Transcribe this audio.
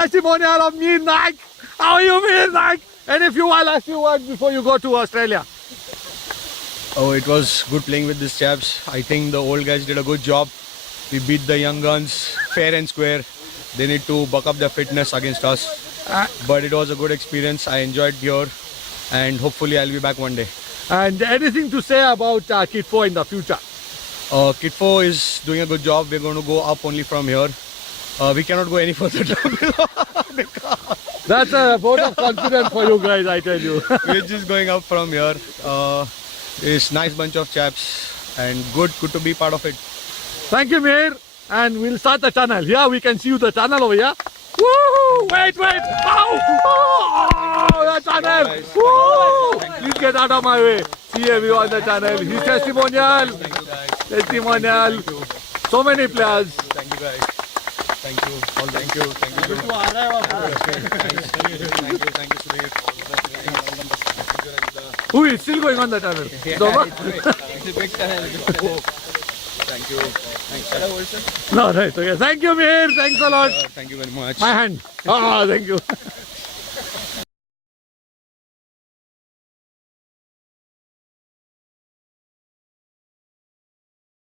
Testimonial of Mir Naik. How are you, Mir Naik? And if you, I'll ask you one before you go to Australia. Oh, it was good playing with these chaps. I think the old guys did a good job. We beat the young guns fair and square. They need to buck up their fitness against us. But it was a good experience. I enjoyed here and hopefully I'll be back one day. And anything to say about Kit 4 in the future? Kitfo is doing a good job. We're going to go up only from here. We cannot go any further down below. That's a vote of confidence for you guys, I tell you. We're just going up from here. It's nice bunch of chaps and good to be part of it. Thank you, Mir. And we'll start the tunnel. Here we can see the tunnel over here. Woo! Wait! Ow! Oh, the tunnel! Woo! Please get out of my way. See everyone the tunnel. His testimonial. Testimonial. So many players. Thank you guys. Thank you. Thank you. Thank you. Thank you, Sudhir. Who is still going on the tunnel? Doma? It's a big tunnel. Thank you. Thanks. No, right. Okay. Thank you, Mir. Thanks a lot. Thank you very much. My hand. Ah, thank you.